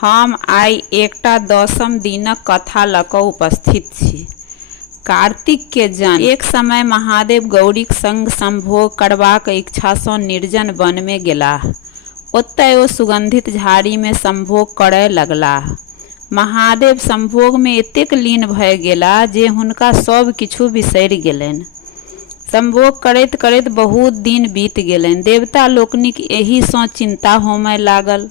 हम आइ एकटा 10म दिनक कथा लऽ कऽ उपस्थित छी। कार्तिक के जन्म। एक समय महादेव गौरीक संग संभोग करबाक इच्छासँ निर्जन वन में गेलाह। ओतय ओ सुगंधित झाड़ी में संभोग करय लगलाह। महादेव संभोग में एतेक लीन भऽ गेलाह जे हुनका सब किछु बिसरि गेलनि। संभोग करैत करैत बहुत दिन बीत गेलनि। देवता लोकनिक एहि सँ चिंता होमय लागल।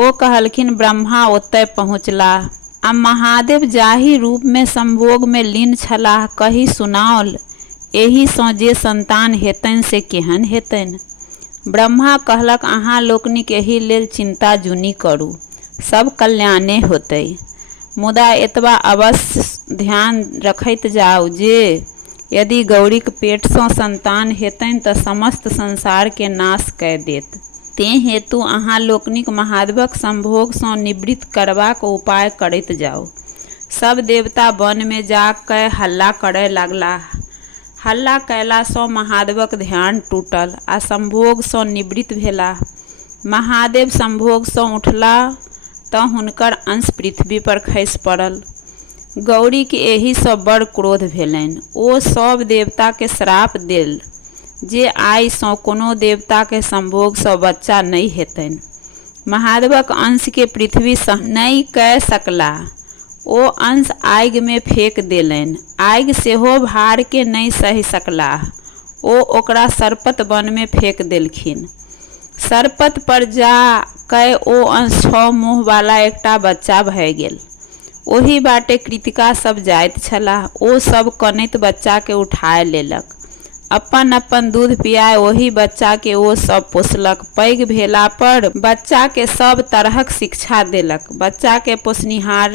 ओ कहलखिन ब्रह्मा ओतय पहुँचलाह आ महादेव जाहि रूप में संभोग में लीन छलाह कहि सुनाओल, एहि सँ जे संतान हेतनि से केहन हेतनि। ब्रह्मा कहलक, अहाँ लोकनिक एहि लेल चिंता जुनि करू, सब कल्याणे होतै। मुदा एतबा अवश्य ध्यान रखैत जाउ जे यदि गौरीक पेट सँ संतान हेतनि तऽ समस्त संसार के नाश कऽ देत। तें हेतु अहाँ लोकनिक महादेवक संभोग सँ निवृत्त करबाक उपाय करैत जाउ। सब देवता वन में जा कऽ हल्ला करय लगलाह। हल्ला कयला सँ महादेवक ध्यान टूटल आ संभोग सँ निवृत्त भेलाह। महादेव संभोग सँ उठलाह तऽ हुनकर अंश पृथ्वी पर खसि पड़ल। गौरी के एहि सँ बड़ क्रोध भेलनि। ओ सब देवता के श्राप देल जे आइ सँ कोनो देवता के संभोग सँ बच्चा नहि हेतनि। महादेवक अंश के पृथ्वी सहन नहि कऽ सकलाह। ओ अंश आगि में फेंक देलनि। आगि सेहो भार के नहि सहि सकलाह। ओ ओकरा सरपत वन में फेंक देलखिन। सरपत पर जा कऽ ओ अंश 6 मुँह वाला एकटा बच्चा भऽ गेल। ओहि बाटे कृतिका सब जाइत छलाह। ओ सब कनैत बच्चा के उठाए लेलक। अपन अपन दूध पियाए ओहि बच्चा के ओ सब पोसलक। पैघ भेला पर बच्चा के सब तरहक शिक्षा देलक। बच्चा के पोसनिहार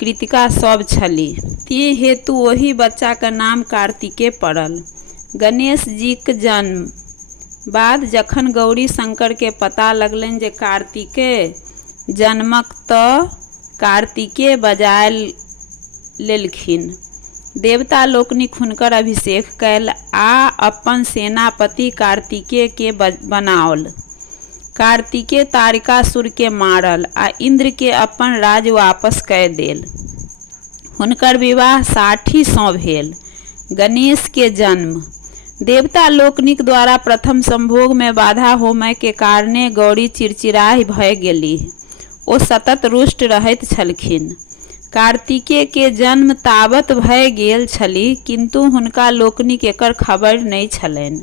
कृतिका सब छलीह। तें हेतु ओहि बच्चा के नाम कार्तिके पड़ल। गणेश जी के जन्म बाद जखन गौरी शंकर के पता लगलनि जे कार्तिके जन्मक तऽ कार्तिके बजाय लेलखिन। देवता लोकनिक हुनकर अभिषेक कयल आ अपन सेनापति कार्तिके के बनाओल। कार्तिके तारकासुर के मारल आ इंद्र के अपन राज वापस कऽ देल। हुनकर विवाह 60 सँ भेल। गणेश के जन्म। देवता लोकनिक द्वारा प्रथम संभोग में बाधा होमय के कारणे गौरी चिड़चिड़ाह भऽ गेलीह। ओ सतत रुष्ट रहैत छलखिन। कार्तिके के जन्म ताबत भऽ गेल छलीह किंतु हुनका लोकनिक एकर खबर नहि छलनि।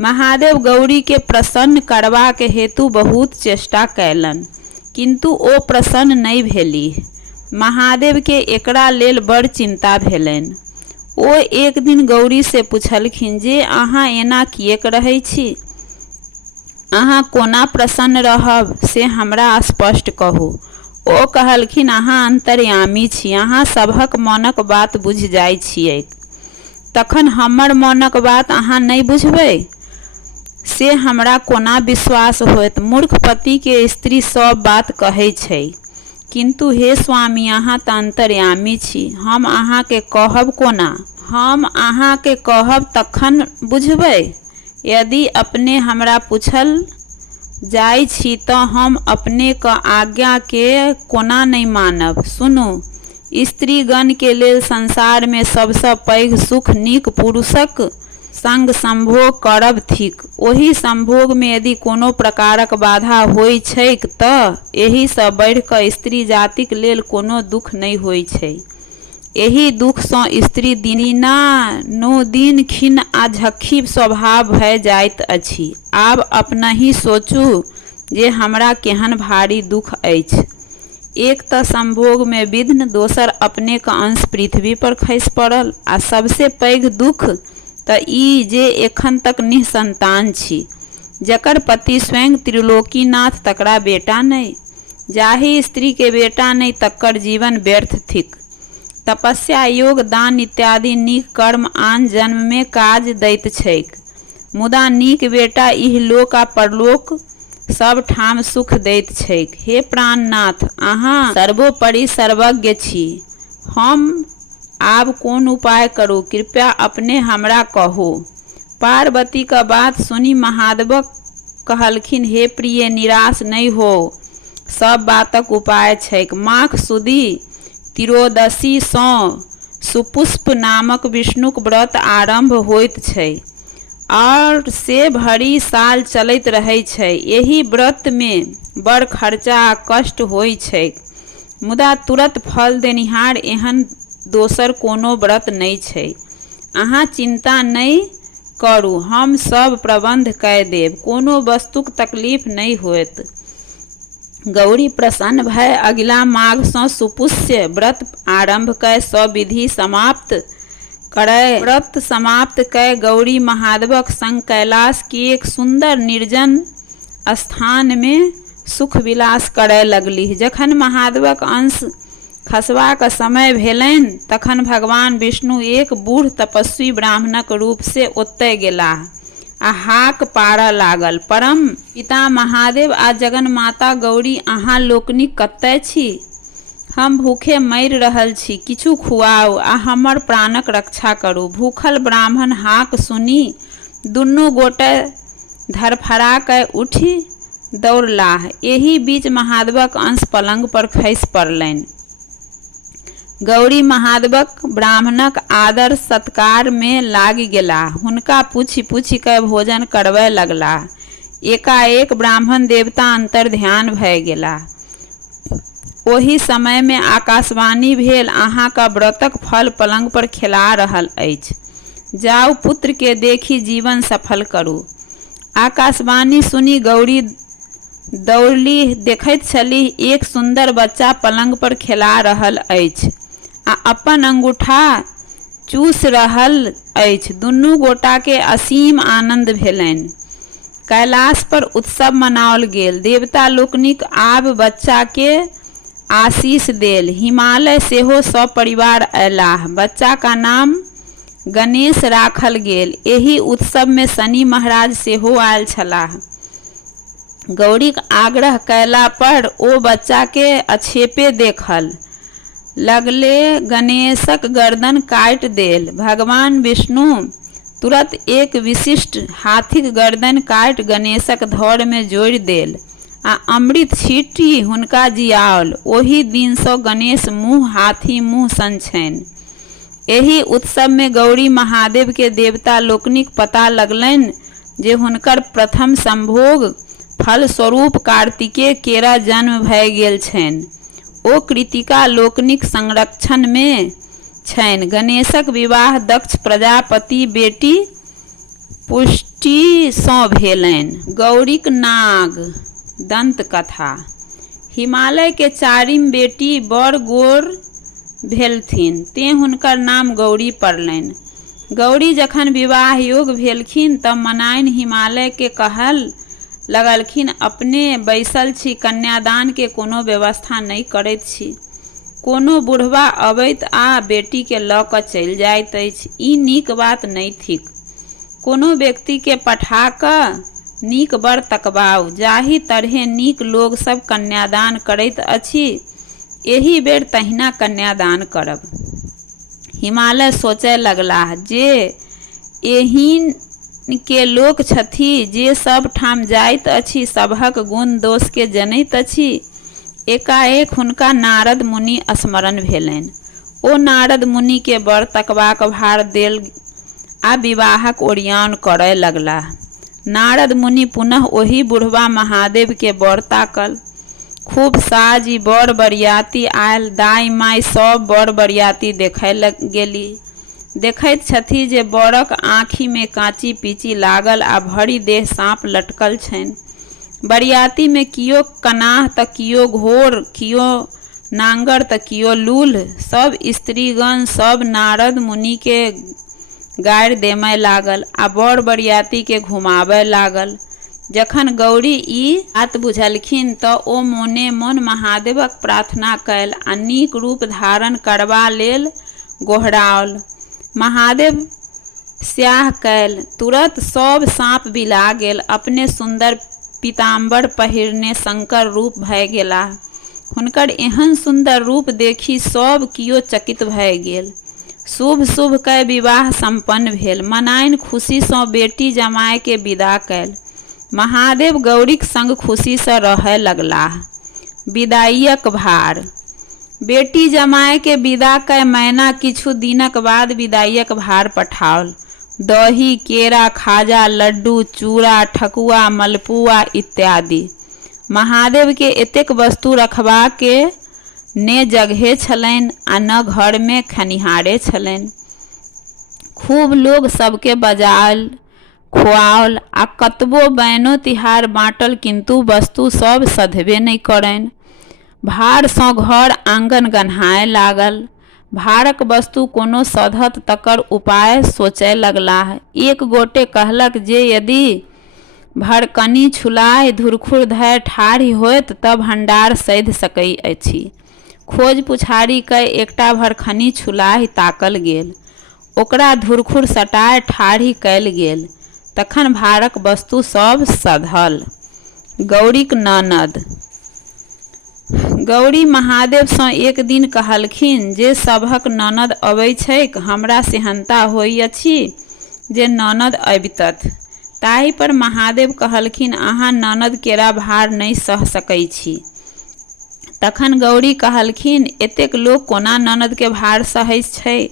महादेव गौरी के प्रसन्न करबाक हेतु बहुत चेष्टा कयलनि किंतु ओ प्रसन्न नहि भेलीह। महादेव के एकरा लेल बड़ चिंता भेलनि। ओ एक दिन गौरी से पुछलखिन जे अहाँ एना किएक रहै छी? अहाँ कोना प्रसन्न रहब से हमरा स्पष्ट कहू। ओ कहलखिन, अहाँ अंतर्यामी छी, अहाँ सभक मनक बात बुझि जाइ छियैक। तखन हमर मनक बात अहाँ नहि बुझबै से हमरा कोना विश्वास होयत? मूर्ख पति के स्त्री सब बात कहै छै। किंतु हे स्वामी, अहाँ तऽ अंतर्यामी छी, हम अहाँ के कहब कोना? हम अहाँ के कहब तखन बुझबै। यदि अपने हमरा पूछल जाइ छी तऽ हम अपने क आज्ञा के कोना नहि मानब? सुनू, स्त्रीगण के लेल संसार में सबसँ पैघ सुख नीक पुरुषक संग संभोग करब थिक। ओहि संभोग में यदि कोनो प्रकारक बाधा होइ छैक तऽ एहि सँ बढ़ि कऽ स्त्री जातिक लेल कोनो दुख नहि होइ छै। एहि दुख सँ स्त्री दिनानुदिन खिन्न आ झक्खी स्वभाव भऽ जाइत अछि। आब अपनहि सोचू जे हमरा केहन भारी दुख अछि। एक तऽ संभोग में विघ्न, दोसर अपने के अंश पृथ्वी पर खसि पड़ल आ सबसे पैघ दुख तऽ ई जे एखन तक निःसंतान छी। जकर पति स्वयं त्रिलोकीनाथ तकरा बेटा नहि। जाहि स्त्री के बेटा नहि तकर जीवन व्यर्थ थिक। तपस्या, योग, दान इत्यादि नीक कर्म आन जन्म में काज दैत छैक। मुदा नीक बेटा इहलोक आ परलोक सब ठाम सुख दैत छैक। हे प्राणनाथ, अहाँ सर्वोपरि सर्वज्ञ छी। हम आब कोन उपाय करू? कृपया अपने हमरा कहू। पार्वती का बात सुनी महादेव कहलखिन, हे प्रिय, निराश नहीं हो। सब बातक उपाय छैक। माघ सुदी त्रयोदशी सँ सुपुष्प नामक विष्णुक व्रत आरंभ होइत छै और से भरि साल चलैत रहै छै। एहि व्रत में बड़ खर्चा आ कष्ट होइ छैक, मुदा तुरंत फल देनिहार एहन दोसर कोनो व्रत नहि छै। अहाँ चिंता नहि करू, हम सब प्रबंध कय देब, कोनो वस्तुक तकलीफ नहीं होयत। गौरी प्रसन्न भय अगिला माघ सँ सुपुष्य व्रत आरंभ कय सब विधि समाप्त करय। व्रत समाप्त कय गौरी महादेवक संग कैलाश के एक सुंदर निर्जन स्थान में सुख विलास करय लगलीह। जखन महादेवक अंश खसबाक समय भेलनि तखन भगवान विष्णु एक बूढ़ तपस्वी ब्राह्मणक रूप से ओतय गेलाह आ हाक पाड़ऽ लागल, परम पिता महादेव आ जगन माता गौरी, अहाँ लोकनिक कतय छी? हम भूखे मरि रहल छी, किछु खुआउ आ हमर प्राणक रक्षा करू। भूखल ब्राह्मण हाक सुनी दुनू गोटे धरफरा कय उठि दौड़लाह। एहि बीच महादेवक अंश पलंग पर खसि पड़लनि। गौरी महादेवक ब्राह्मणक आदर सत्कार में लागि गेलाह, हुनका पूछि पूछि कय भोजन करबय लगलाह। एकाएक ब्राह्मण देवता अंतर्ध्यान भय गेलाह। ओहि समय में आकाशवाणी भेल, अहाँक व्रतक फल पलंग पर खेला रहल अछि, जाउ पुत्र के देखी जीवन सफल करू। आकाशवाणी सुनी गौरी दौड़लीह, देखैत छलीह एक सुंदर बच्चा पलंग पर खेला रहल अछि आ अपन अंगूठा चूस रहल अछि। दुनू गोटा के असीम आनंद भेलनि। कैलाश पर उत्सव मनाओल गेल। देवता लोकनिक आब बच्चा के आशीष देल। हिमालय सेहो सब परिवार अयलाह। बच्चा का नाम गणेश राखल गेल। एहि उत्सव में शनि महाराज सेहो आयल छलाह। गौरीक आग्रह कयला पर ओ बच्चा के अछेपे देखल लगले, गणेशक गर्दन काटि देल। भगवान विष्णु तुरंत एक विशिष्ट हाथीक गर्दन काटि गणेशक धड़ में जोड़ि देल आ अमृत छीटि हुनका जियाओल। ओहि दिन सँ गणेश मुँह हाथी मुँह सन छनि। एहि उत्सव में गौरी महादेव के देवता लोकनिक पता लगलनि जे हुनकर प्रथम संभोग फल स्वरूप कार्तिकेय केरा जन्म भय गेल छनि। ओ कृतिका लोकनिक संरक्षण में छनि। गणेशक विवाह दक्ष प्रजापति बेटी पुष्टि सँ भेलनि। गौरीक नाग दंत कथा। हिमालय के चारिम बेटी बड़ गोर भेलथिन, तें हुनकर नाम गौरी पड़लनि। गौरी जखन विवाह योग्य भेलखिन तब मनाइन हिमालय के कहल लगलखिन, अपने बैसल छी, कन्यादान के कोनो व्यवस्था नहीं करैत छी। कोनो बुढ़वा अबैत आ बेटी के लऽ कऽ चलि जाइत अछि, ई नीक बात नहीं थिक। कोनो व्यक्ति के पठा कऽ नीक बर तकबाऊ, जाहि तरहे नीक लोग सब कन्यादान करैत अछि, एहि बेर तहिना कन्यादान करब। हिमालय सोचय लगलाह जे एहन के लोक छथि जे सब ठाम जाइत अछि, सभक गुण दोष के जनैत अछि। एकाएक हुनका नारद मुनि स्मरण भेलनि। ओ नारद मुनि के बर तकबाक भार देल आ विवाहक ओरियान करय लगलाह। नारद मुनि पुनः ओहि बुढ़वा महादेव के बर ताकल। खूब साजी बड़ बरियाती आयल। दाई माई सब बड़ बरियाती देखय गेली। देखैत छथि जे बड़क आँखि में काँची पीची लागल आ भरी देह साँप लटकल छनि। बरियाती में कियो कनाह तऽ कियो घोर, कियो नांगर तऽ कियो लूल। सब स्त्रीगण सब नारद मुनि के गारि देमय लागल आ बड़ बरियाती के घुमाबय लागल। जखन गौरी ई बात बुझलखिन तऽ ओ मोने मोन महादेवक प्रार्थना कयल आ नीक रूप धारण करबा लेल गोहराओल। महादेव स्याह कयल, तुरंत सब साँप बिला गेल। अपने सुंदर पीताम्बर पहिरने शंकर रूप भय गेलाह। हुनकर एहन सुंदर रूप देखी सब कियो चकित भय गेल। शुभ शुभ कय विवाह संपन्न भेल। मनाइन खुशी सँ बेटी जमाय के विदा कयल। महादेव गौरीक संग खुशी सँ रहय लगलाह। विदाइयक भार। बेटी जमाय के विदा कय मैना किछु दिनक बाद विदाइयक भार पठाओल। दही, केरा, खाजा, लड्डू, चूड़ा, ठकुआ, मलपुआ इत्यादि। महादेव के एतेक वस्तु रखबा के ने जगहे छलनि आ न घर में खनिहारे छलनि। खूब लोग सबके बजायल खुआओल आ कतबो बैनो तिहार बाँटल, किंतु वस्तु सब सधबे नहीं करनि। भार सँ घर आंगन गन्हाए लागल। भारक वस्तु कोनो सधत तकर उपाय सोचय लगलाह। एक गोटे कहलक जे यदि भड़कनी छुलाइ धुरखुर धरि ठाढ़ी होइत तब भंडार सधि सकैत अछि। खोज पुछारी कय एकटा भड़कनी छुलाहि ताकल गेल, ओकरा धुरखुर सटाय ठाढ़ी कयल गेल, तखन भारक वस्तु सब सधल। गौरीक ननद। गौरी महादेव सँ एक दिन कहलखिन जे सभक ननद अबै छैक, हमरा सेहनता होइ अछि जे ननद अबितथ। ताहि पर महादेव कहलखिन अहाँ ननद केरा भार नहीं सह सकै छी। तखन गौरी कहलखिन एतेक लोक कोना ननद के भार सहै छै,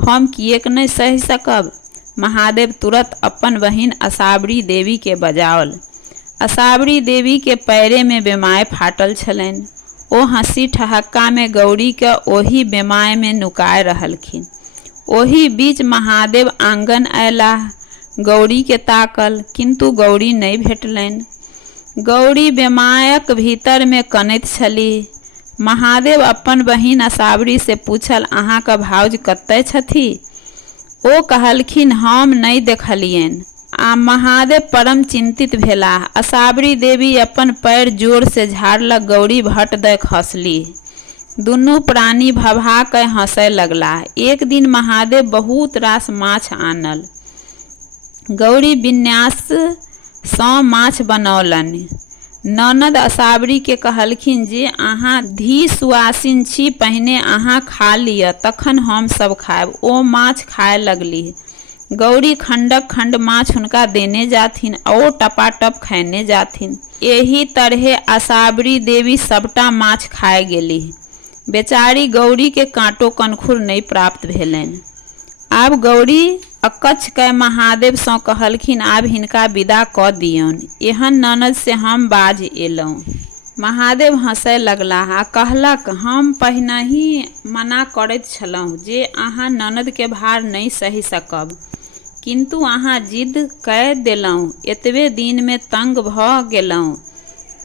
हम किएक नहीं सहि सकब। महादेव तुरंत अपन बहिन असाबरी देवी के बजाओल। असाबरी देवी के पैरे में बेमाय फाटल छलनि। ओ हंसी ठहक्का में गौरी के ओही बेमाय में नुकाय रहलखिन। ओही बीच महादेव आंगन अयलाह। गौरी के ताकल, किंतु गौरी नहीं भेटलनि। गौरी बेमायक भीतर में कनैत छलीह। महादेव अपन बहिन असाबरी से पूछल अहाँ का भाउज कतय छथि। ओ कहलखिन हम नहीं देखलियनि। आ महादेव परम चिंतित भेलाह। असाबरी देवी अपन पैर जोर से झाड़लक। गौरी भट देख हंसलीह। दुनू प्राणी भभा कय हंसय लगलाह। एक दिन महादेव बहुत रास माछ आनल। गौरी विन्यास सँ माछ बनौलनि। ननद असाबरी के कहलखिन जे अहाँ धी सुआसिन छी, पहिने अहाँ खा लिअ तखन हम सब खायब। ओ माछ खाय लगलीह। गौरी खंडक खंड माछ हुनका देने जाथिन और टपाटप खैने जाथिन। एही तरहे असाबरी देवी सबटा माछ खाए गेलीह। बेचारी गौरी के कांटो कनखुर नहीं प्राप्त भेलनि। आब गौरी अकच्छ कय महादेव सँ कहलखिन आब हिनका विदा क दियौन, एहन ननद से हम बाज एलहुँ। महादेव हंसय लगलाह आ कहलक हम पहिनहि मना करैत छलहुँ जे अहाँ ननद के भार नहीं सहि सकब, किंतु अहाँ जिद कय देलहुँ। एतबे दिन में तंग भ गेलहुँ।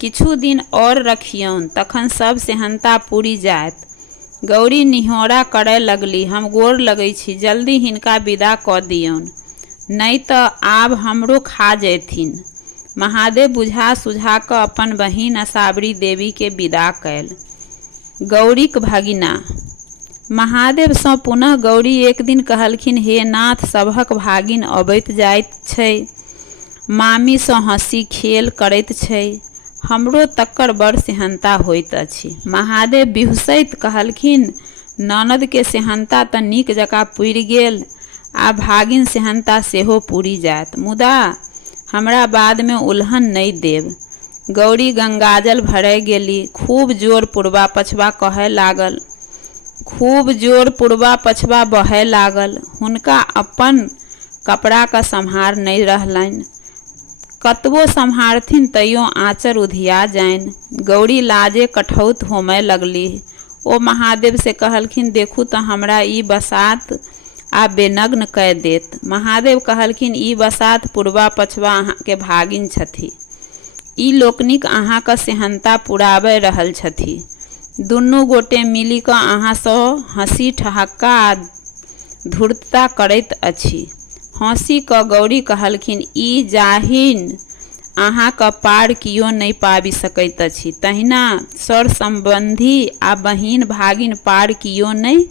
किछु दिन और रखियौन, तखन सब सेहनता पूरी जायत। गौरी निहोरा करय लगली हम गोर लगै छी, जल्दी हिनका विदा क दियौन, नहीं त आब हमरो खा जैथिन। महादेव बुझा सुझा क अपन बहिन असाबरी देवी के विदा कयल। गौरीक भगिना। महादेव सँ पुनः गौरी एक दिन कहलखिन हे नाथ, सभक भागिन अबैत जाइत छै, मामी सँ हंसी खेल करैत छै, हमरो तकर बड़ सेहनता होइत अछि। महादेव बिहुसैत कहलखिन ननद के सेहनता त नीक जकाँ पुरि गेल, आ भागिन सेहनता सेहो पूरी जायत, मुदा हमरा बाद में उल्हन नहीं देब। गौरी गंगाजल भरय गेली। खूब जोर पूर्वा पछवा कहय लागल। खूब जोर पूर्वा पछवा बहय लागल। हुनका अपन कपड़ा का सम्हार नहीं रहलनि। कतबो सम्हारथिन तैयो आँचर उधिया जाइन। गौरी लाजे कठौत होमय लगली। ओ महादेव से कहलखिन देखू तो हमरा ई बसात आ बेनग्न कय देत। महादेव कहलखिन ई बसात पूर्वा पछवा अहाँ के भागिन छथि, ई लोकनिक अहाँ का सेहनता पुराबय रहल छथि। दुनू गोटे मिली क अहाँ सँ हंसी ठहाका आ धूर्तता करैत अछि। हंसी क गौरी कहलखिन ई जाहिन अहाँ का पार कियो नहीं पाबि सकैत अछि, तहिना सर संबंधी आ बहिन भागिन पार कियो नहीं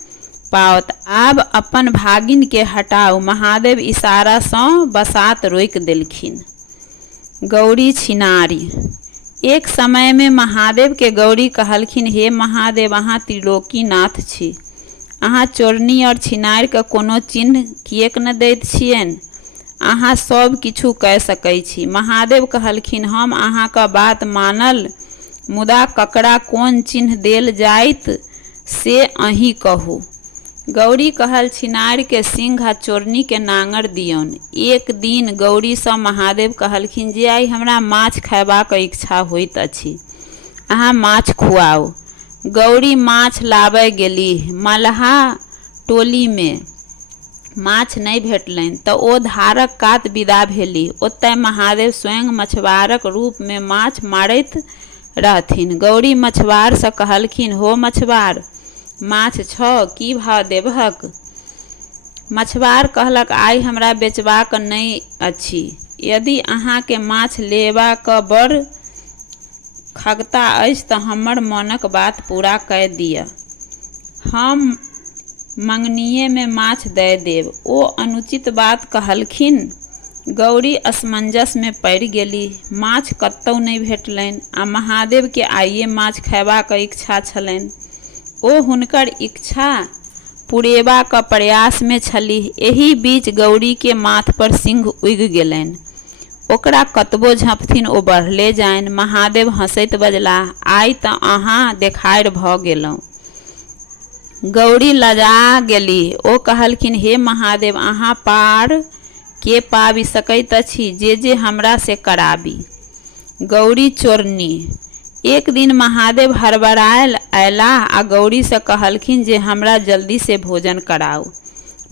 पाओत। आब अपन भागिन के हटाऊ। महादेव इशारा सँ बसात रोकि देलखिन। गौरी छिनारी। एक समय में महादेव के गौरी कहलखिन हे महादेव, अहाँ त्रिलोकीनाथ छी, अहाँ चोरनी और छिनार के कोनो चिन्ह किएक न दैत छियनि, अहाँ सब किछु कह सकै छी। महादेव कहलखिन हम अहाँ का बात मानल मुदा ककरा कोन चिन्ह देल जाइत से अहीं कहू। गौरी कहल छिनार के सिंह आ चोरनी के नांगर दियौन। एक दिन गौरी सँ महादेव कहलखिन जे आइ हमरा माछ खयबाक इच्छा होइत अछि, अहाँ माछ खुआउ। गौरी माछ लाबय गेलीह। मल्लाह टोली में माछ नहीं भेटलनि तऽ ओ धारक कात विदा भेलीह। ओतय महादेव स्वयं मछुआरक रूप में माछ मारैत रहथिन। गौरी मछुआर सँ कहलखिन, हो मछुआर, माछ छौ, की भाव देबहक? मछुआर कहलक, आइ हमरा बेचबाक नहि अछि। यदि अहाँ के माछ लेबाक बड़ खगता अछि तऽ हमर मोनक बात पूरा कय दिअ, हम मंगनिये में माछ दय देब। ओ अनुचित बात कहलखिन। गौरी असमंजस में पड़ि गेली। माछ कतौ नहीं भेटलनि आ महादेव के आइये माछ खयबाक इच्छा छलनि। ओ हुनकर इच्छा पुरेबाक प्रयास में छलीह। एही बीच गौरी के माथ पर सिंह उगि गेलनि। ओकरा कतबो झपथिन ओ बढ़ले जानि। महादेव हंसैत बजलाह, आइ तऽ अहाँ देखार भऽ गेलहुँ। गौरी लजा गेली। ओ कहलखिन, हे महादेव, अहाँ पार के पाबि सकैत अछि जे हमरा से कराबी। गौरी चोरनी। एक दिन महादेव हड़बड़ायल अयलाह आ गौरी से कहलखिन जे हमरा जल्दी से भोजन कराउ,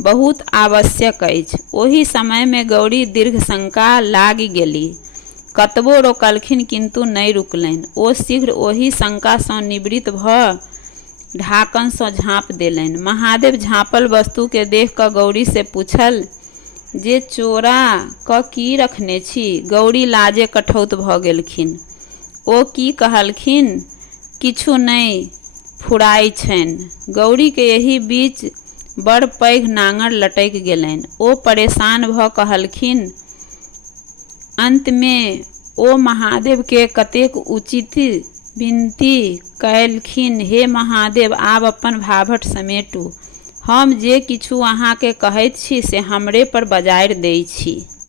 बहुत आवश्यक अछि। ओही समय में गौरी दीर्घ शंका लागी गेली। कतबो रोकलखिन किंतु नहीं रुकलनि। ओ शीघ्र ओही शंका सँ निवृत्त भऽ ढाकन सँ झाँप देलनि। महादेव झाँपल वस्तु के देख कऽ गौरी से पूछल जे चोरा क की रखने छी? गौरी लाजे कठौत भऽ गेलखिन। ओ की कहलखिन, किछु नहीं फुराइ छनि। गौरी के एही बीच बड़ पैघ नांगर लटकि गेलनि। ओ परेशान भऽ कहलखिन। अंत में ओ महादेव के कतेक उचित विनती कयलखिन, हे महादेव, आब अपन भाभट समेटू। हम जे किछु अहाँ के कहैत छी से हमरे पर बजारि दै छी।